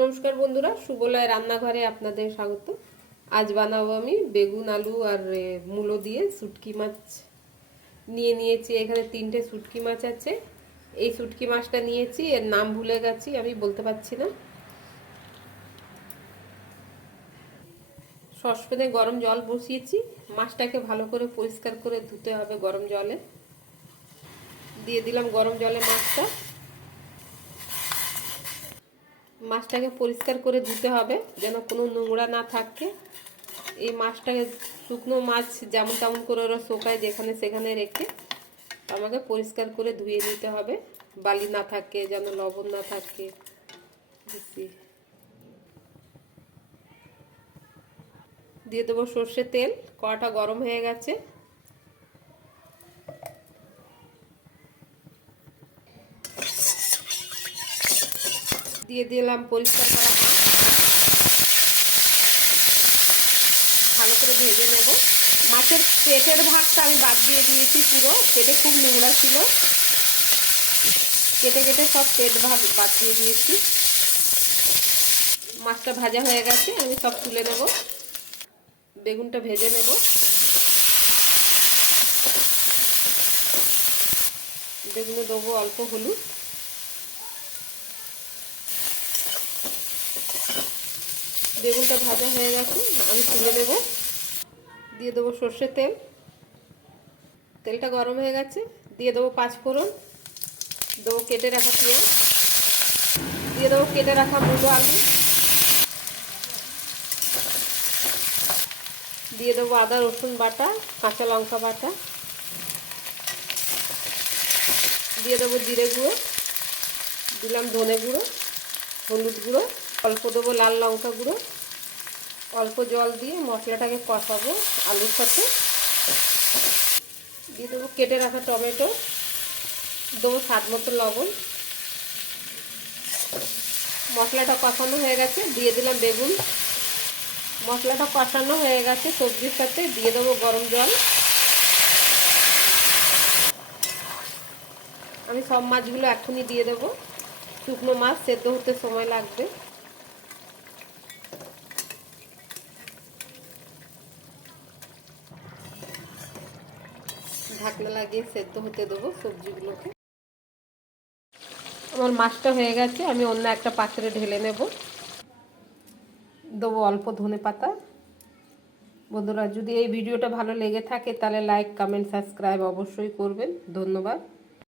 নমস্কার বন্ধুরা সুবলয় রান্নাঘরে আপনাদের স্বাগত। আজ বানাবো আমি বেগুন আলু আর মূলো দিয়ে শুটকি মাছ। নিয়ে নিয়েছি, এখানে তিনটে শুটকি মাছ আছে। এই শুটকি মাছটা নিয়েছি, এর নাম ভুলে গেছি, আমি বলতে পারছি না। সসপ্যানে গরম জল বসিয়েছি, মাছটাকে ভালো করে পরিষ্কার করে ধুতে হবে গরম জলে। দিয়ে দিলাম গরম জলে মাছটা। মাছটাকে পরিষ্কার করে ধুতে হবে, যেন কোনো নোংরা না থাকে। এই মাছটাকে শুকনো মাছ যেমন তেমন করে ওরা শোকায় যেখানে সেখানে রেখে আমাকে পরিষ্কার করে ধুয়ে নিতে হবে। বালি না থাকে, যেন লবণ না থাকে। দিয়ে দেবো সর্ষের তেল, কড়াটা গরম হয়ে গেছে। দিয়ে দিলাম পরিষ্কার করা ভালো করে ভেজে নেব। মাছের পেটের ভাগটা আমি বাদ দিয়ে দিয়েছি পুরো। পেটে খুব নোংরা ছিল। কেটে কেটে সব পেট ভাগ বাদ দিয়ে দিয়েছি। মাছটা ভাজা হয়ে গেছে, আমি সব তুলে নেব। বেগুনটা ভেজে নেব। বেগুনে দেবো অল্প হলুদ। বেগুনটা ভাজা হয়ে গেছে, আমি তুলে নেব। দিয়ে দেবো সর্ষের তেল। তেলটা গরম হয়ে গেছে, দিয়ে দেবো পাঁচ ফোড়ন। দেবো কেটে রাখা পেঁয়াজ। দিয়ে দেবো কেটে রাখা মুলো আলু। দিয়ে দেবো আদা, রসুন বাটা, কাঁচা লঙ্কা বাটা। দিয়ে দেবো জিরে গুঁড়ো। দিলাম ধনে গুঁড়ো, হলুদ গুঁড়ো। অল্প দেবো লাল লঙ্কা গুঁড়ো। অল্প জল দিয়ে মশলাটাকে কষাবো আলুর সাথে। দিয়ে দেবো কেটে রাখা টমেটো। দেবো স্বাদ মতো লবণ। মশলাটা কষানো হয়ে গেছে, দিয়ে দিলাম বেগুন। মশলাটা কষানো হয়ে গেছে সবজির সাথে, দিয়ে দেবো গরম জল। আমি সব মাছগুলো এখনই দিয়ে দেবো। শুকনো মাছ সেদ্ধ হতে সময় লাগবে। ঢাকনা লাগিয়ে সেদ্ধ হতে দেবো সবজিগুলোকে। আমার মাছটা হয়ে গেছে, আমি অন্য একটা পাত্রে ঢেলে নেব। দেবো অল্প ধনে পাতা। বন্ধুরা, যদি এই ভিডিওটা ভালো লেগে থাকে, তাহলে লাইক কমেন্ট সাবস্ক্রাইব অবশ্যই করবেন। ধন্যবাদ।